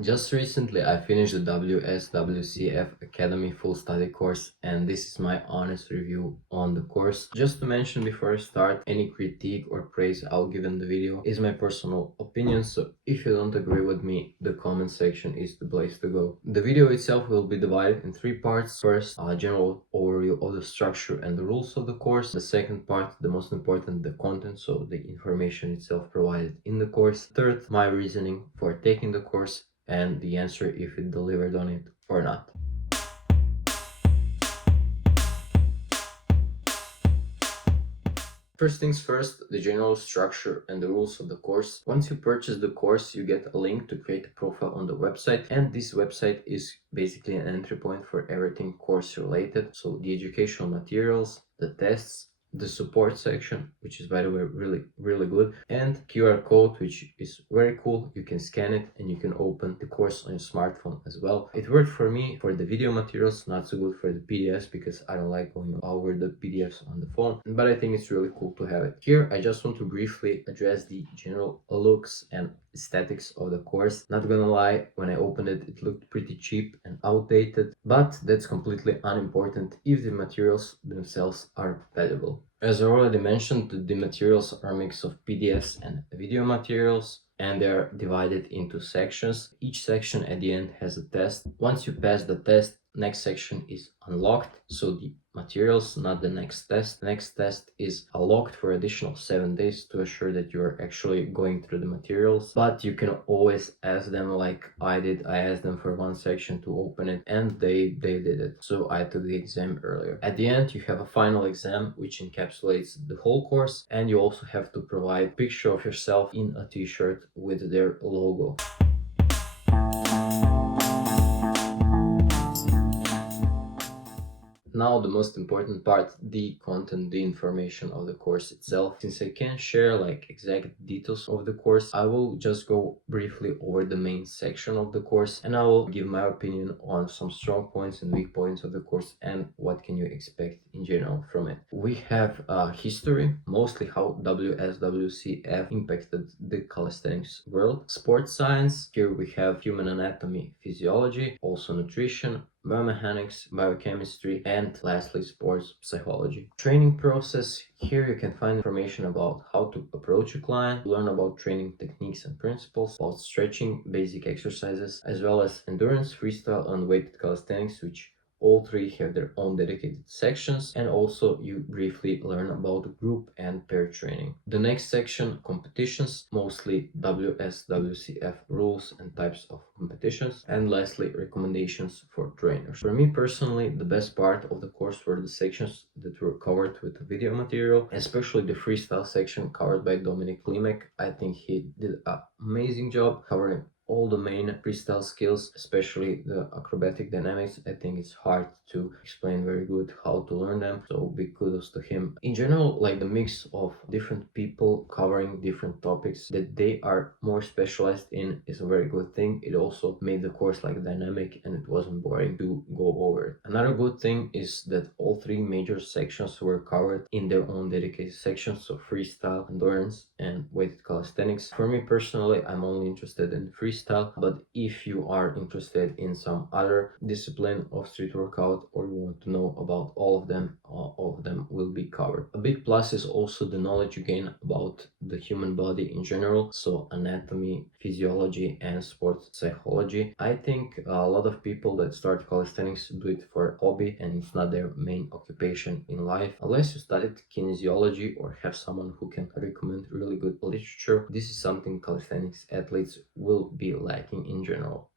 Just recently, I finished the WSWCF Academy full study course, and this is my honest review on the course. Just to mention before I start, any critique or praise I'll give in the video is my personal opinion, so if you don't agree with me, the comment section is the place to go. The video itself will be divided in three parts. First, a general overview of the structure and the rules of the course. The second part, the most important, the content, so the information itself provided in the course. Third, my reasoning for taking the course and the answer if it delivered on it or not. First things first, the general structure and the rules of the course. Once you purchase the course, you get a link to create a profile on the website, and this website is basically an entry point for everything course related. So the educational materials, the tests, the support section, which is by the way really good, and QR code, which is very cool. You can scan it and you can open the course on your smartphone as well. It worked for me for the video materials, not so good for the PDFs because I don't like going over the PDFs on the phone, but I think it's really cool to have it. Here I just want to briefly address the general looks and aesthetics of the course. Not gonna lie, when I opened it, it looked pretty cheap and outdated, but that's completely unimportant if the materials themselves are valuable. As I already mentioned, the materials are a mix of PDFs and video materials, and they are divided into sections. Each section at the end has a test. Once you pass the test, next section is unlocked, so the materials, not the next test. Next test is unlocked for additional 7 days to assure that you're actually going through the materials, but you can always ask them, like I did. I asked them for one section to open it and they did it, so I took the exam earlier. At the end you have a final exam which encapsulates the whole course, and you also have to provide a picture of yourself in a t-shirt with their logo. Now the most important part, the content, the information of the course itself. Since I can't share like exact details of the course, I will just go briefly over the main section of the course, and I will give my opinion on some strong points and weak points of the course and what can you expect in general from it. We have history, mostly how WSWCF impacted the calisthenics world. Sports science, here we have human anatomy, physiology, also nutrition, biomechanics, biochemistry, and lastly sports psychology. Training process, here you can find information about how to approach a client, learn about training techniques and principles, about stretching, basic exercises, as well as endurance, freestyle, and weighted calisthenics, which all three have their own dedicated sections, and also you briefly learn about group and pair training. The next section, competitions, mostly WSWCF rules and types of competitions, and lastly recommendations for trainers. For me personally, the best part of the course were the sections that were covered with the video material, especially the freestyle section covered by Dominic Klimek. I think he did an amazing job covering all the main freestyle skills, especially the acrobatic dynamics. I think it's hard to explain very good how to learn them, so big kudos to him. In general, like the mix of different people covering different topics that they are more specialized in is a very good thing. It also made the course like dynamic and it wasn't boring to go over it. Another good thing is that all three major sections were covered in their own dedicated sections, so freestyle, endurance, and weighted calisthenics. For me personally, I'm only interested in freestyle, but if you are interested in some other discipline of street workout or you want to know about all of them will be covered. A big plus is also the knowledge you gain about the human body in general, so anatomy, physiology, and sports psychology. I think a lot of people that start calisthenics do it for a hobby and it's not their main occupation in life. Unless you studied kinesiology or have someone who can recommend really good literature, this is something calisthenics athletes will be lacking in general.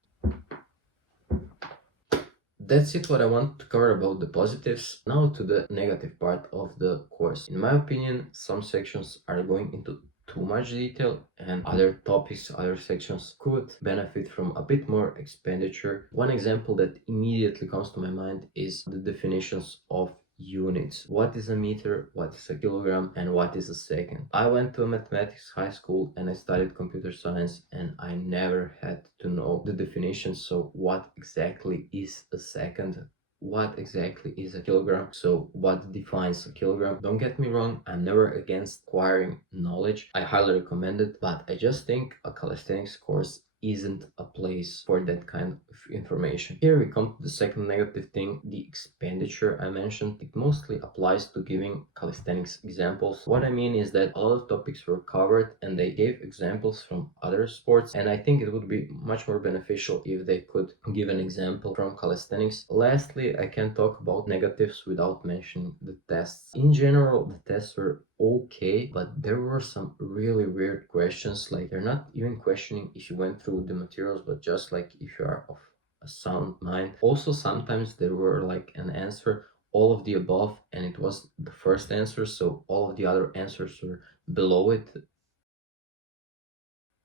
That's it what I want to cover about the positives. Now to the negative part of the course. In my opinion, some sections are going into too much detail and other topics, other sections could benefit from a bit more expenditure. One example that immediately comes to my mind is the definitions of units. What is a meter, what is a kilogram, and what is a second? I went to a mathematics high school and I studied computer science and I never had to know the definitions. So what exactly is a second? What exactly is a kilogram? So what defines a kilogram? Don't get me wrong, I'm never against acquiring knowledge. I highly recommend it, but I just think a calisthenics course isn't a place for that kind of information. Here we come to the second negative thing, the expenditure I mentioned. It mostly applies to giving calisthenics examples. What I mean is that a lot of topics were covered and they gave examples from other sports, and I think it would be much more beneficial if they could give an example from calisthenics. Lastly, I can't talk about negatives without mentioning the tests. In general, the tests were okay, but there were some really weird questions. Like, they're not even questioning if you went through the materials, but just like if you are of a sound mind. Also, sometimes there were like an answer, all of the above, and it was the first answer, so all of the other answers were below it.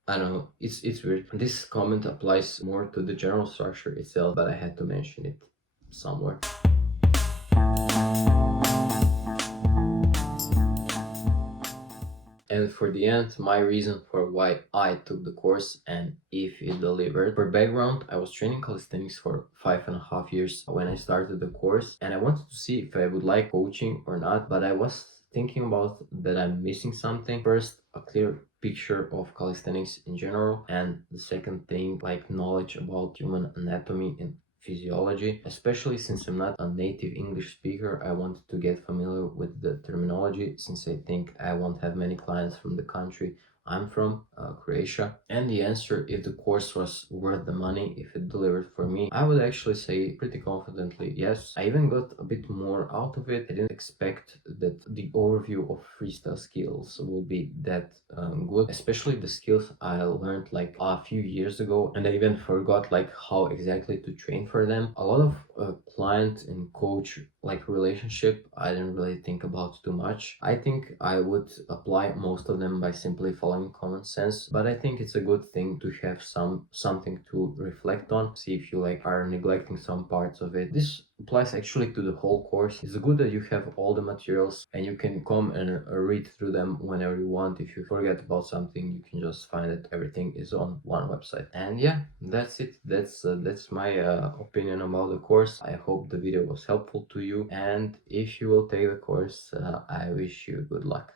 I don't know, it's weird. This comment applies more to the general structure itself, but I had to mention it somewhere. And for the end, my reason for why I took the course and if it delivered. For background, I was training calisthenics for 5.5 years when I started the course, and I wanted to see if I would like coaching or not, but I was thinking about that I'm missing something. First, a clear picture of calisthenics in general, and the second thing, like knowledge about human anatomy and physiology. Especially since I'm not a native English speaker, I wanted to get familiar with the terminology, since I think I won't have many clients from the country I'm from, Croatia. And the answer, if the course was worth the money, if it delivered for me, I would actually say pretty confidently yes. I even got a bit more out of it. I didn't expect that the overview of freestyle skills will be that good, especially the skills I learned like a few years ago, and I even forgot like how exactly to train for them. A lot of client and coach like relationship I didn't really think about too much. I think I would apply most of them by simply following common sense, but I think it's a good thing to have something to reflect on, see if you like are neglecting some parts of it. This applies actually to the whole course. It's good that you have all the materials and you can come and read through them whenever you want. If you forget about something, you can just find it. Everything is on one website. And yeah, that's it. That's my opinion about the course. I hope the video was helpful to you, and if you will take the course, I wish you good luck.